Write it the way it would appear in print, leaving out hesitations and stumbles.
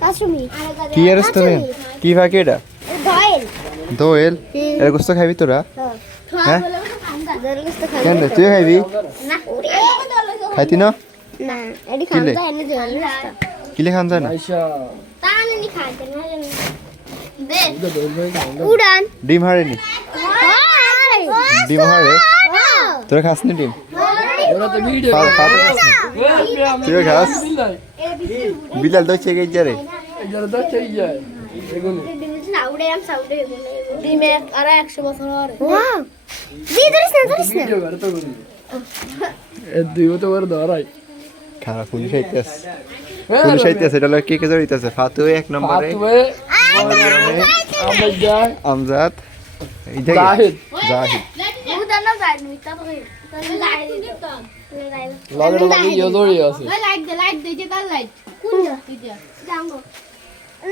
কাশুমি কি আর তুমি কি ভাগে এটা দয়েল দোয়েল এর গোস্ত খাবি তোরা হ্যাঁ কেন রে, তুই খাবি না খাইতি না না এডি কিলে? খাওয়া এনে জল কিলে খান যায় না তানে নি খাইতে না দে উড়ান ডিম হারেনি ডিম হারে তোরা খাস নি ডিম তুই খাস বিলাল তো চেকে যারে খারাপ পুলিশ আইতেছে পুলিশ আইতেছে এটা কে কে জড়িতেছে ফাতু এক নম্বরে আমজাদ জাহিদ জাহিদ লাগে ইয়ে জড়িয়ে আছে লাইট দে যে তার লাইট কোন